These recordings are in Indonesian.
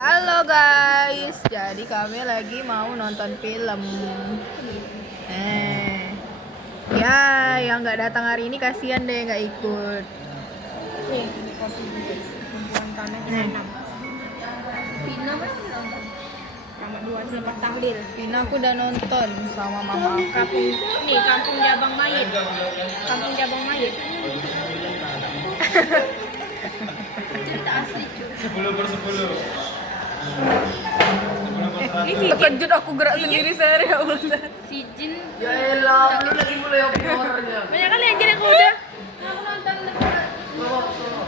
Halo guys, jadi kami lagi mau nonton film. Ya, yang nggak datang hari ini kasihan deh nggak ikut. Ini kopi kumpulan tanah kita 6. Vina mana? Sama 2 selepas tahlil. Vina aku udah nonton sama mama aku. Kampung Jabang Mayit. Kampung Jabang Mayit. Cerita asli cuy. 10/10. Terkejut aku gerak sendiri sehari ya Allah. Si Jin. Ya elah, belum lagi mulai horornya. Banyak kali yang jadi aku udah.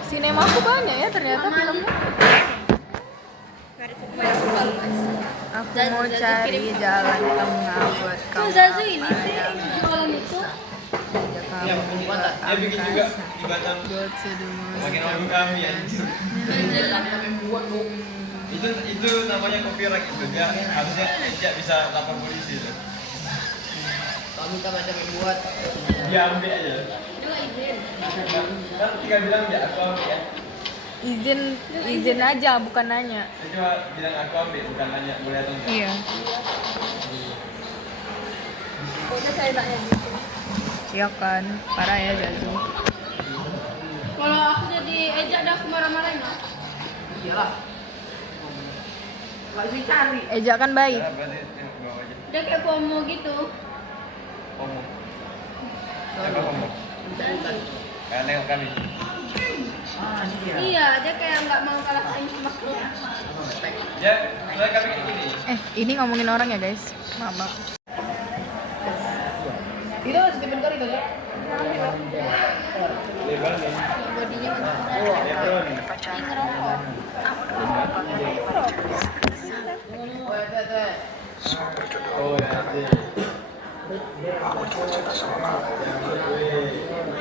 Sinema aku banyak ya ternyata filmnya. Aku mau cari jalan tengah buat kamu. Zazu ini sih jualan itu. Dia bikin juga di Batam. Makin orang kami ya. Itu namanya copyright itu. Dia harusnya tidak bisa lapor polisi tuh. Kami kan macam buat. Dia ambil aja. Kan tinggal bilang dia aku ambil ya. Izin aja bukan nanya. Dia cuma bilang aku ambil bukan nanya boleh atau enggak. Iya. Pokoknya saya tanya gitu. Iya kan, parah ya Zazu. Kalau aku jadi ejak dah aku marah-marahin lah. Iyalah. Nggak sih cari. Eja kan baik. Ya, berarti bawa aja. Dia kayak FOMO gitu. Ngomong. Siapa ngomong? Kayak nengok kami. Iya, dia kayak nggak mau kalah saing sama aku. Ya, soalnya kami gini. Ini ngomongin orang ya guys. Mama. Itu Stephen Curry kan? Lebar nih. Bodinya Lebron. Oh ya.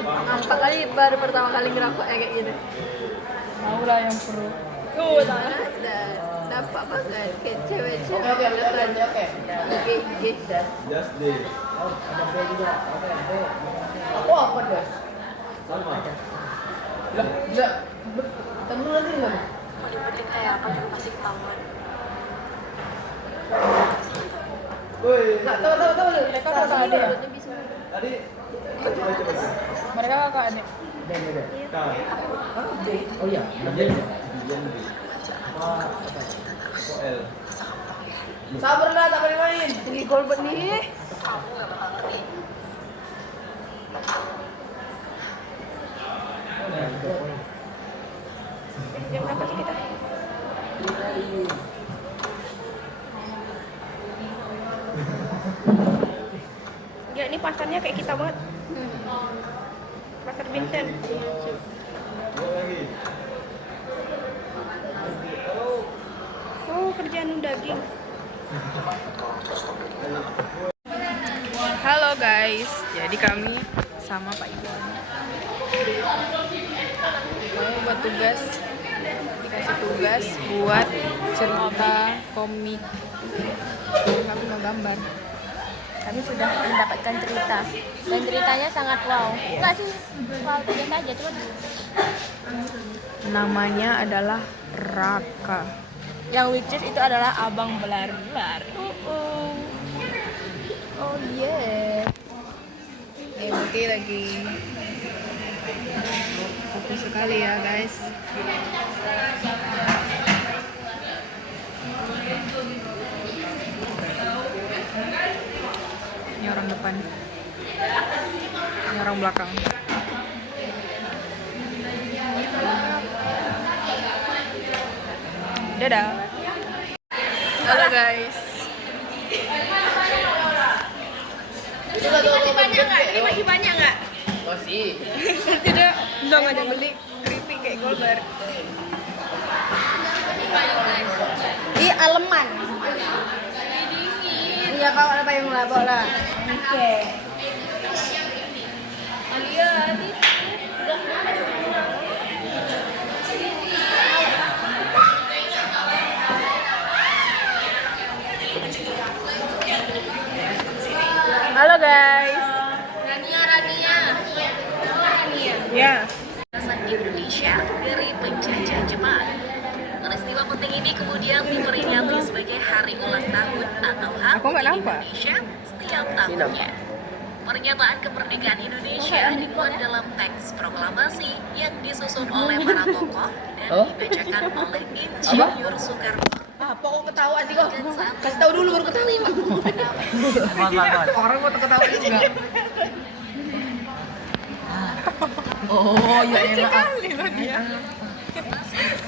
Nampak kali baru pertama kali ngerokok kayak gitu. Mau lah yang pro. Dapat banget kayak cewek-cewek. Oke. Just day. Aku apa guys? Sama. Lah, enggak. Temu nanti enggak? Paling penting kayak apa juga pasti ketahuan. Woi. Enggak tahu. Mereka kakak adik ya? Tadi Mereka kakak adik. Kak. Oh iya. Koel. Sabar lah, tak boleh main. Tinggi golbet nih. Jam berapa sih kita? Ya ini pasarnya kayak kita banget. Pasar Binten. Lagi. Oh, kerjaan daging. Halo guys, jadi kami sama Pak Iwan mau buat tugas, dikasih tugas buat cerita komik. Kami mau gambar. Kami sudah mendapatkan cerita dan ceritanya sangat wow. Enggak sih, wow biasa aja cuma Namanya adalah Raka. yang which is itu adalah abang belar-belar. Oh yeah. Oke lagi fokus sekali ya guys. Ini orang depan, ini orang belakang. Dadah. Halo guys. Ini masih banyak nggak? Ini masih banyak nggak? Masih. Tidak. Belum aja beli keripik kayak Golbar. Di Aleman. Iya kau ada payung lah bola. Oke. Alia, Halo guys. Rania. Ya. Indonesia dari penjajah Jepang. Peristiwa penting ini kemudian yang diperingati sebagai Hari Ulang Tahun atau HUT Aku nggak di nampak. Indonesia setiap tahunnya. Pernyataan kemerdekaan Indonesia dimuat dalam teks proklamasi yang disusun oleh para tokoh dan dibacakan oleh Insinyur Soekarno. Pokok ketawa sih kok. Dan saat Kasih tahu dulu baru ketawa. Orang mau ketawa juga. Oh, ya elah.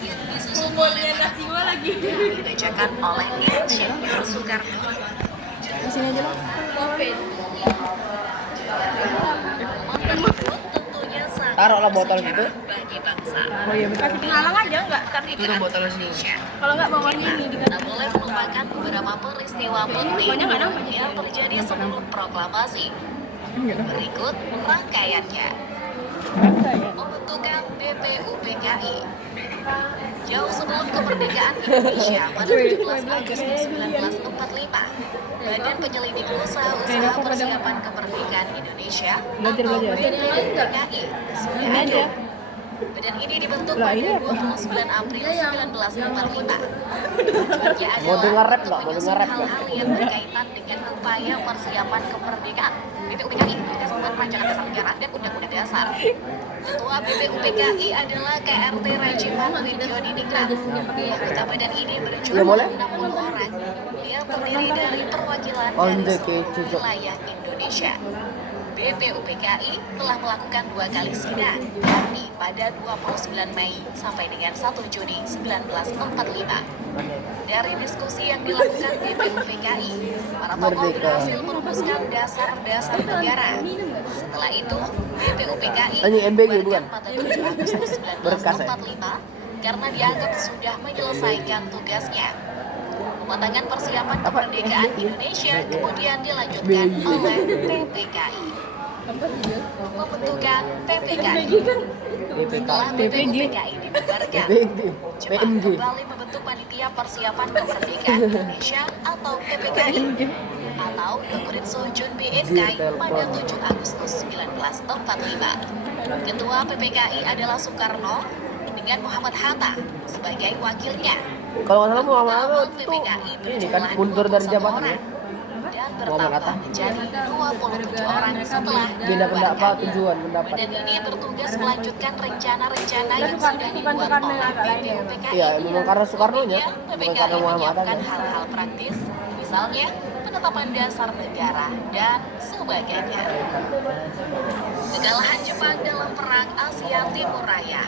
yang disusun oleh para tokoh dan dibacakan oleh Insinyur Soekarno. Di sini aja lah. Tentunya sangat Taruhlah botol bersejarah gitu. bagi bangsa. Oh iya betul. Penghalang aja enggak? Itu tuh botol sini. Indonesia. Kalau enggak bawahnya ini Tak boleh melupakan beberapa peristiwa penting yang terjadi sebelum proklamasi. Berikut rangkaiannya. Pembentukan BPUPKI. Jauh sebelum kemerdekaan Indonesia pada 17 Agustus 1945, Badan Penyelidik Usaha-Usaha Persiapan Kemerdekaan Indonesia atau BPUPKI sudah ada. Badan ini dibentuk pada 29 April 1945. Tujuannya adalah untuk menyusun hal-hal yang berkaitan dengan upaya persiapan kemerdekaan. BPUPKI berdasarkan Rancangan Dasar Negara dan Undang-Undang Dasar. Ketua BPUPKI adalah KRT Rajiman Widyodiningrat. Anggota badan ini berjumlah 60 orang yang terdiri dari perwakilan dari seluruh wilayah Indonesia. BPUPKI telah melakukan 2 kali sidang, yakni pada 29 Mei sampai dengan 1 Juni 1945. Dari diskusi yang dilakukan BPUPKI, para tokoh berhasil merumuskan dasar-dasar negara. Setelah itu, BPUPKI dibubarkan pada 7 Agustus 1945 karena dianggap sudah menyelesaikan tugasnya. Pematangan persiapan kemerdekaan Indonesia kemudian dilanjutkan oleh PPKI. Pembentukan PPKI. Setelah BPUPKI dibubarkan, Jepang kembali membentuk Panitia Persiapan Kemerdekaan Indonesia atau PPKI atau Yokuritsu Junbi Inkai pada 7 Agustus 1945. Ketua PPKI adalah Soekarno dengan Muhammad Hatta sebagai wakilnya. Kalau nggak salah Muhammad Hatta Awal itu PPKI ini kan berjumlah mundur dari 21 jabatannya. orang dan bertambah menjadi 27 orang setelah Beda pendapat, dibubarkan. tujuan pendapat. Badan ini bertugas melanjutkan rencana-rencana yang sudah dibuat oleh BPUPKI. Iya, memang karena Soekarno-nya, Kemudian, bukan PPKI karena Muhammad menyiapkan Hatta. hal-hal praktis, misalnya penetapan dasar negara dan sebagainya. Kekalahan Jepang dalam Perang Asia Timur Raya.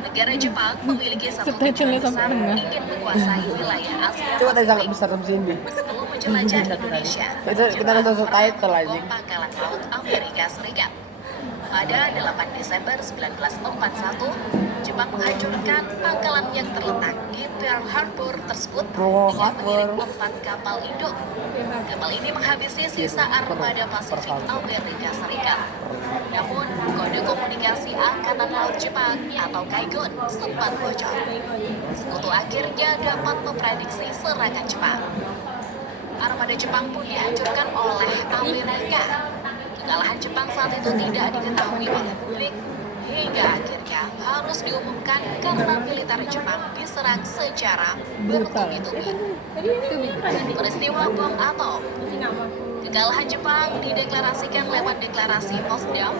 Negara Jepang memiliki satu tujuan besar ingin menguasai wilayah Asia Coba tadi sangat Pasifik. besar di sini. Sebelum menjelajah Indonesia, Kita nonton subtitle aja. membobol pangkalan laut Amerika Serikat. Pada 8 Desember 1941, Jepang menghancurkan pangkalan yang terletak di Pearl Harbor tersebut Pearl dengan mengirim Harbor. 4 kapal induk. Kapal ini menghabisi sisa armada Pasifik Amerika Serikat. Namun, kode komunikasi Angkatan Laut Jepang atau Kaigon sempat bocor. Sekutu akhirnya dapat memprediksi serangan Jepang. Armada Jepang pun dihancurkan oleh Amerika. Kekalahan Jepang saat itu tidak diketahui oleh publik hingga akhirnya harus diumumkan karena militer Jepang diserang secara bertubi-tubi. Peristiwa bom atom. Kekalahan Jepang dideklarasikan lewat deklarasi Potsdam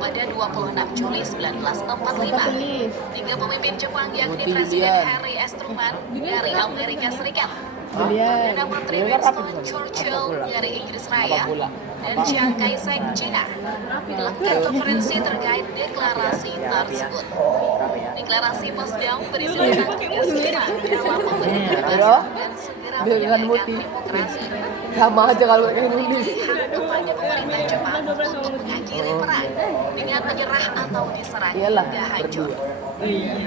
pada 26 Juli 1945. 3 pemimpin Jepang yakni Presiden Harry S. Truman dari Amerika Serikat, Perdana Menteri Winston Churchill dari Inggris Raya, dan Chiang Kai-shek Cina melakukan konferensi terkait deklarasi tersebut. Deklarasi Potsdam berisi tentang tugas kita dalam pembentukan bangsa dan segera menegakkan demokrasi. Sama aja kalau kayak Memberi Inggris. pilihan kepada pemerintah Jepang untuk mengakhiri perang dengan menyerah atau diserang Iyalah, hingga hancur. berdua.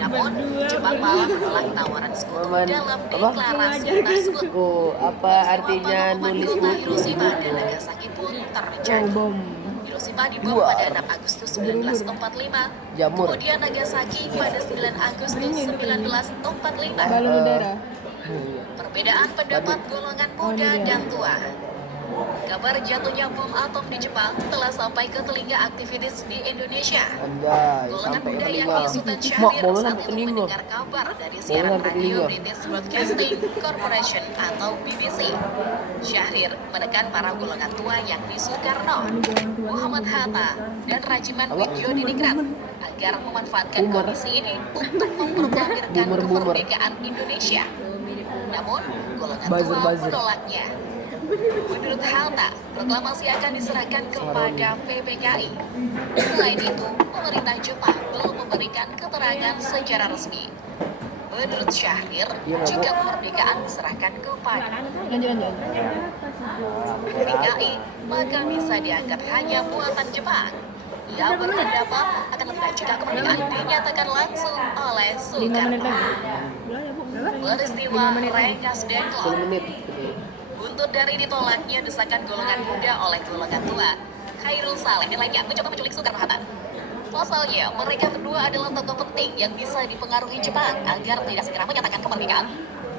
Namun, Jepang malah menolak tawaran sekutu Momen dalam apa? deklarasi tersebut. Oh, apa artinya nulis Peristiwa buku? Hiroshima dan Nagasaki pun terjadi. Hiroshima dibom pada 6 Agustus 1945, Jamur. kemudian Nagasaki pada 9 Agustus 1945. Balon udara. Perbedaan pendapat golongan muda dan tua. Kabar jatuhnya bom atom di Jepang telah sampai ke telinga aktivis di Indonesia. Anjay, Golongan sampai muda ke yang telinga. diisukan Mak, Syahrir boleh saat sampai itu telinga. mendengar kabar dari Boleh siaran sampai radio telinga. British Broadcasting Corporation atau BBC. Syahrir menekan para golongan tua yang di Soekarno, Muhammad Hatta, dan Rajiman Widjodiningrat agar memanfaatkan Boomer. kondisi ini untuk memproklamirkan Boomer. kemerdekaan Indonesia. Namun, golongan Buzzer, tua buzzer. menolaknya. Menurut Hatta, proklamasi akan diserahkan kepada PPKI. Selain itu, pemerintah Jepang belum memberikan keterangan secara resmi. Menurut Syahrir, jika kemerdekaan diserahkan kepada PPKI, maka bisa dianggap hanya buatan Jepang. Ia berpendapat akan lebih baik jika kemerdekaan dinyatakan langsung oleh Soekarno. Peristiwa Rengas 10 Dengklok. menit. Buntut dari ditolaknya desakan golongan muda oleh golongan tua, Khairul Saleh dan lainnya mencoba menculik Soekarno-Hatta. Pasalnya, mereka berdua adalah tokoh penting yang bisa dipengaruhi Jepang agar tidak segera menyatakan kemerdekaan.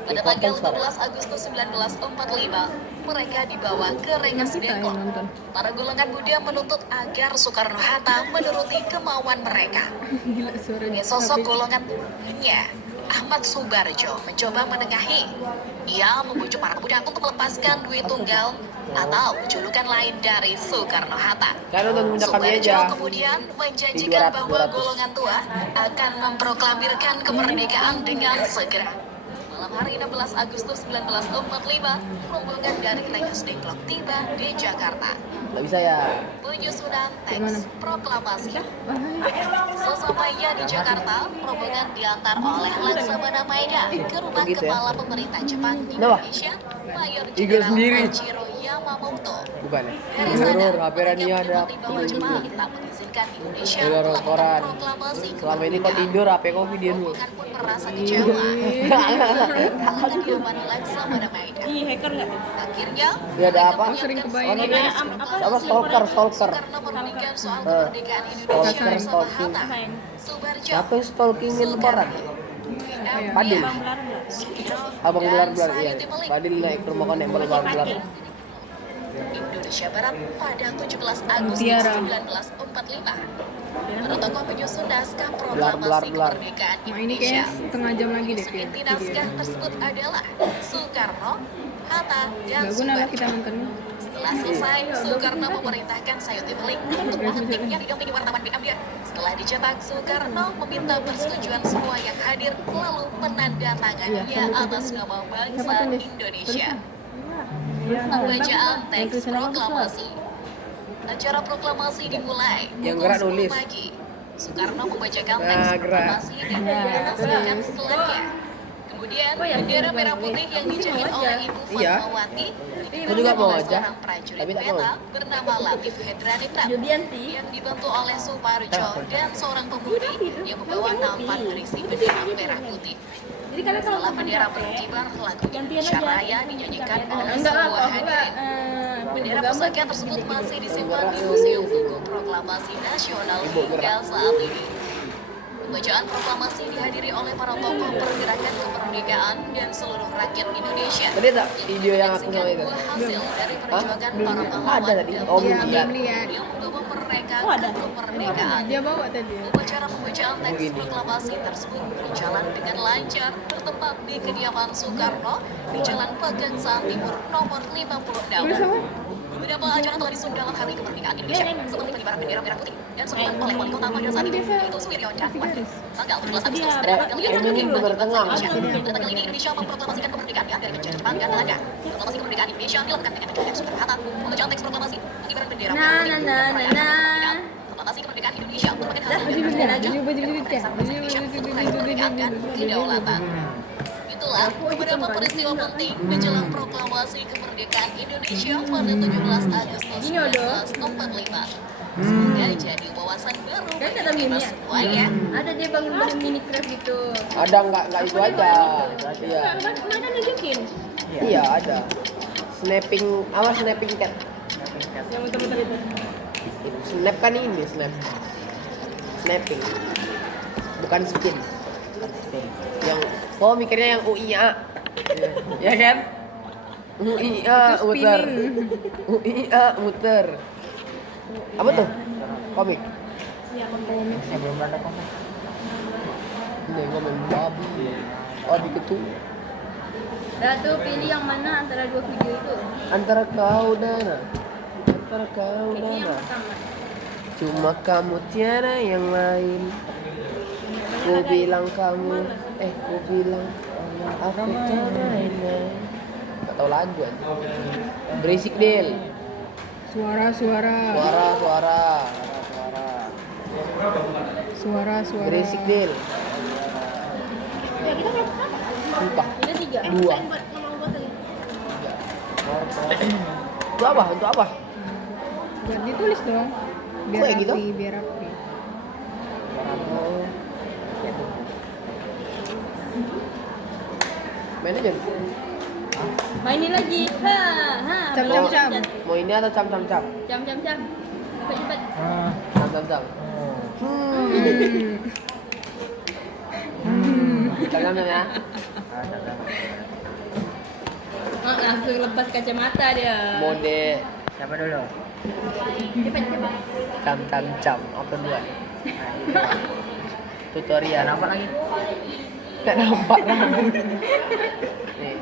Pada tanggal 12 Agustus 1945, mereka dibawa ke Rengas Dengklok. Para golongan muda menuntut agar Soekarno-Hatta menuruti kemauan mereka. Sosok golongan nya Ahmad Subarjo mencoba menengahi. Ia membujuk para pemuda untuk melepaskan duit tunggal atau julukan lain dari Soekarno-Hatta. Kan nonton puncak kami Subarjo aja. kemudian Di menjanjikan 200, bahwa 200. golongan tua akan memproklamirkan kemerdekaan dengan segera. Malam hari 16 Agustus 1945, rombongan dari Rengas Dengklok tiba di Jakarta. Nggak bisa ya. Penyusunan teks proklamasi. Sesampainya di Jakarta, rombongan diantar oleh Laksamana Maeda ke rumah Begitu ya? kepala pemerintah Jepang di Kenapa? Indonesia, Mayor Iga Jenderal sendiri. Koichiro Yamamoto. Bukan ya? Dari sana, Error, HP Rania mereka ada. menyebut bahwa Jepang tak mengizinkan Indonesia Error melakukan koran. proklamasi Selama ini kau kemerdekaan. tidur, HP kau video dulu. Rombongan pun merasa kecewa. Dalam kediaman Laksamana Maeda. hacker nggak? Akhirnya, Ya ada apa? sering Apa namanya? Apa stalker? Karena menunjukkan soal kemerdekaan Indonesia Stalker, bersama stalking. Hatta, Subarjo, Siapa yang stalkingin koran? Padil. Abang gelar-gelar iya. Padil naik ke rumah kau naik gelar-gelar. Indonesia Barat pada 17 Agustus 1945. Para tokoh penyusun naskah proklamasi Gelar. kemerdekaan Nah, ini kayak Indonesia. setengah jam lagi deh. Penyusun inti naskah tersebut adalah Soekarno, Hatta, dan Bagus lah kita Subarjo. nonton. Setelah selesai, Soekarno memerintahkan Sayuti Melik untuk mengetik yang didampingi wartawan BM dia. Setelah dicetak, Soekarno meminta persetujuan semua yang hadir lalu menandatanganinya atas nama bangsa Indonesia. Pembacaan teks proklamasi. Acara proklamasi dimulai Yang pukul gerak 10 nulis. pagi. Soekarno membacakan teks Nah, gerak. proklamasi dan dinarasikan setelahnya. Kemudian bendera merah putih yang dijahit oleh Ibu Iya. Fatmawati Saya juga mau oleh aja, seorang prajurit tapi tak peta mau. bernama Latif Hedraniprat yang dibantu oleh Suparjo dan seorang pemudi yang membawa nampan berisi bendera merah putih. Setelah bendera berkibar, lagu Indonesia Raya dinyanyikan oleh semua hadirin. Bendera pusaka tersebut masih disimpan di Museum Buku Proklamasi Nasional hingga saat ini. Pembacaan proklamasi dihadiri oleh para tokoh pergerakan kemerdekaan dan seluruh rakyat Indonesia. Tadi tak video yang aku sama itu? Buah hasil dari perjuangan Belum para lihat. pahlawan Ada tadi. dan Oh, belum Iya, lihat. belum lihat. yang membawa mereka ke kemerdekaan. Dia bawa tadi. Upacara pembacaan teks proklamasi tersebut berjalan dengan lancar bertempat di kediaman Soekarno di Jalan Pegangsaan Timur nomor 56. Beberapa acara telah disun dalam Hari Kemerdekaan Indonesia seperti pengibaran bendera merah putih dan sambutan oleh wali kota pada saat itu yaitu Suwiryo dan Wan. Tanggal 17 Agustus adalah tanggal yang sangat penting bagi bangsa Indonesia. Pada tanggal ini Indonesia memproklamasikan kemerdekaannya dari penjara Jepang dan Belanda. Proklamasi kemerdekaan Indonesia dilakukan dengan penjara Soekarno-Hatta, pembacaan teks proklamasi, pengibaran bendera merah putih dan perayaan kemerdekaan. Proklamasi kemerdekaan Indonesia merupakan hasil dari perjuangan dan bangsa Indonesia untuk meraih kemerdekaan dan kedaulatan. Itulah beberapa peristiwa penting menjelang proklamasi kemerdekaan Indonesia pada 17 Agustus 1945. Semoga jadi wawasan baru bagi kita semua ya. Ada dia bangun mini craft gitu. Ada nggak itu aja. Iya. Mereka nunjukin. Iya ada. Snapping apa snapping cat? Yang muter-muter itu. Snap kan ini snap. Snapping. Bukan spin. Yang mikirnya yang UIA. Ya kan? UIA muter. UIA muter. Apa tuh? Komik. Iya, komik. Saya belum ada komik. Ini ngomong babi. Oh di ketu. Dah tuh pilih yang mana antara dua video itu. Antara kau dan Ini yang pertama. cuma kamu tiada yang lain. Ku bilang kamu, ku bilang aku tiada yang lain. Gak tau lagu aja. Berisik Del. Suara. Berisik Del. Ya kita berapa? Sumpah. Kita 3. Dua. Buat ngomong buat lagi. Untuk apa? Untuk apa? Buat ditulis dong. Biar Kok kayak gitu? rapi, biar rapi. Main aja. Mainin lagi. Cam. Mau ini atau cam. Jam. Cepat. Cam. Cam ya. Langsung lepas kacamata dia. Mode Siapa dulu? cam. Apa dua? Tutorial. Apa lagi? Gak nampak lah. Nih.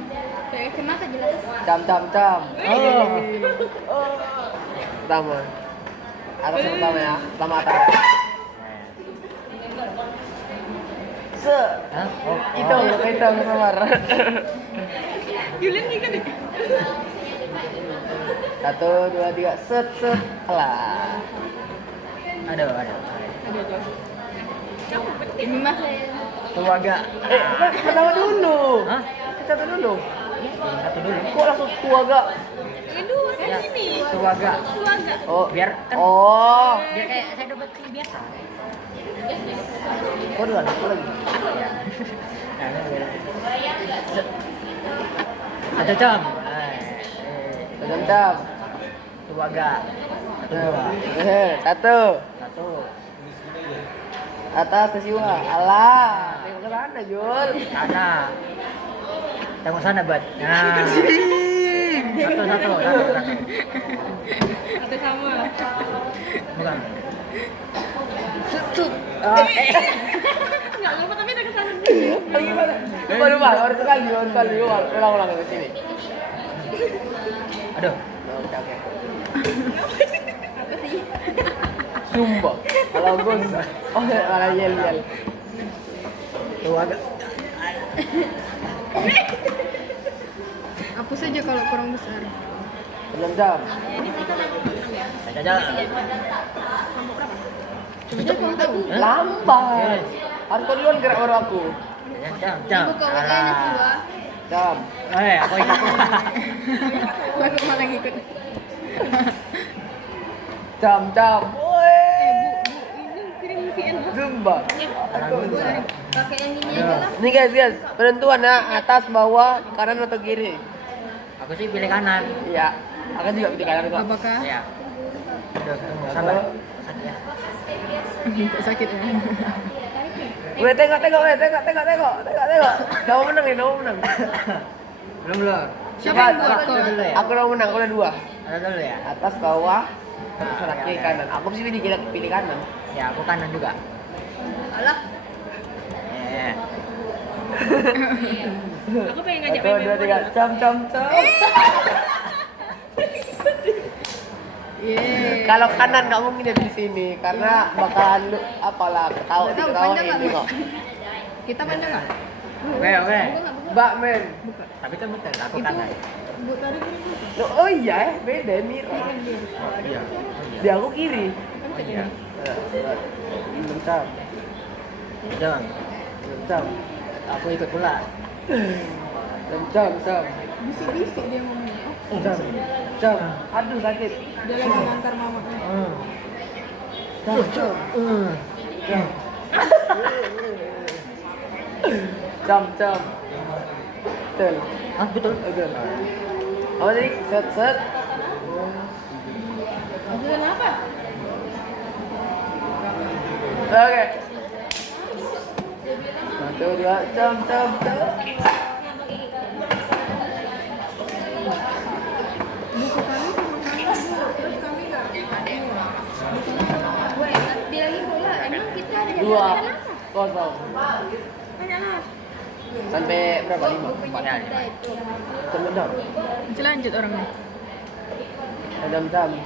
Kemana jelas? Cam. Pertama. Atas yang pertama ya. Pertama atas. Hah? Oh. Itu samar. Yulen kan? 1, 2, 3. Set. Alah. Ada. Ini mah Tuaga. Pertama dulu. Hah? Satu dulu. Satu dulu. Kok langsung tua gak? Kedua kan sini. Tuaga. Oh. Biar kan. Oh. Biar kayak saya dapat biasa. Kok duluan? Aku lagi. Ada jam. Cam. Tuaga. Satu. Satu. Atas ke siwa. Alah. Tengok ke sana, Jul. Sana. Tengok sana, Bat. Nah. Satu. Atau sama. Bukan. Enggak lupa tapi udah kesana. Lupa. Baru sekali. Ulang ke sini. Aduh. Oke. Sumpah. Kalau gue malah yel. Tuaga. Hapus saja kalau kurang besar. Jam. Jajan. Coba kamu tahu. Lambat. Harus kau duluan gerak baru aku. Jam. Jam. Aku ikut. Baru malah ngikut. Jam. Woi. Kirim VN. Zumba. Pakai yang ini aja lah. Nih guys, penentuan ya, atas, bawah, kanan atau kiri. Aku sih pilih kanan. Iya. Aku juga pilih kanan kok. Apakah? Ya. Aduh, tunggu. Sabar. Sakit ya. Kok sakit ya? Weh, tengok. Udah mau menang nih, Belum. Siapa yang buat Aku kau? dulu ya. Aku udah menang, aku udah 2. Ada dulu ya. Atas, bawah, kiri, kanan. Aku sih pilih kanan. Ya, aku kanan juga. Alah. Aku pengen ngajak 1, 2, 3. Jam. Yeay. Kalau kanan nggak mungkin ada di sini karena bakalan lu apalah ketawa ini kok. Kita panjang nggak? Oke. Mbak men. Tapi kan betul, aku kanan. Bu tadi Oh iya, beda mirip. Oh, iya. Di aku kiri. Iya. Bentar. Jam. Aku ikut pula. Jam. bisik-bisik dia ngomong. Jam. Aduh sakit. Dia lagi ngantar mamanya. Jam. Betul. Ah, betul. Apa tadi? Set. Jualan apa? Oke. 1, 2, jam. 2 kosong. Banyak. Sampai berapa? 5? Ya, Jam. Masih lanjut orangnya.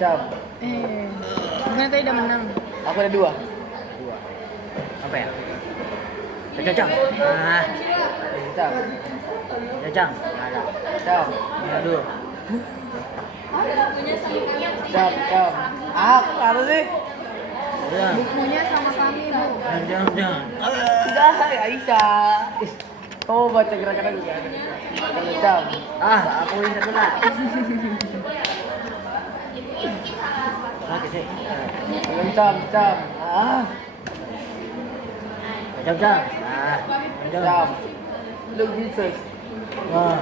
Jam. Gimana tadi udah menang? Aku ada 2. 2. Apa ya? Jajang. Ah, Jam. jajang. Ada. Jam. Aduh. Jam. Apa sih? Udah. Bukunya sama kami, Bu. Jangan. Udah, Aisyah. Kamu baca gerakan aku kan? Jam. Aku ini satu lah. Oke sih. Jam. Jajang. Jam. Look Jesus. Wah.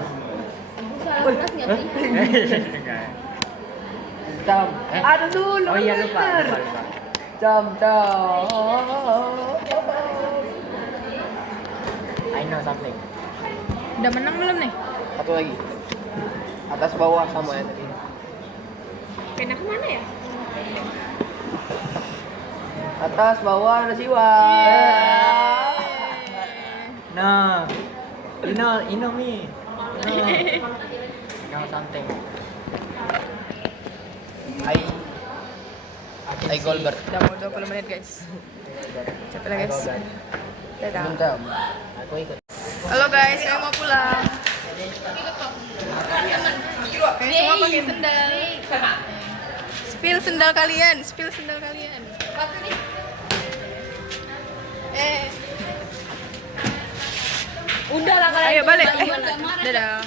Jam. Ada dulu. Oh iya lupa. Jam. I know something. Udah menang belum nih? Satu lagi. Atas bawah sama ya tadi. Pena kemana ya? Atas bawah ada siwa. No. You know me. No. You know something. I Goldberg. Udah mau 20 menit guys. Capek lah guys. Dadah. Jam. Aku ikut. Halo guys, saya mau pulang. Kalian semua pakai sendal. Spill sendal kalian. Udah lah kalian. Ayo balik. Dadah.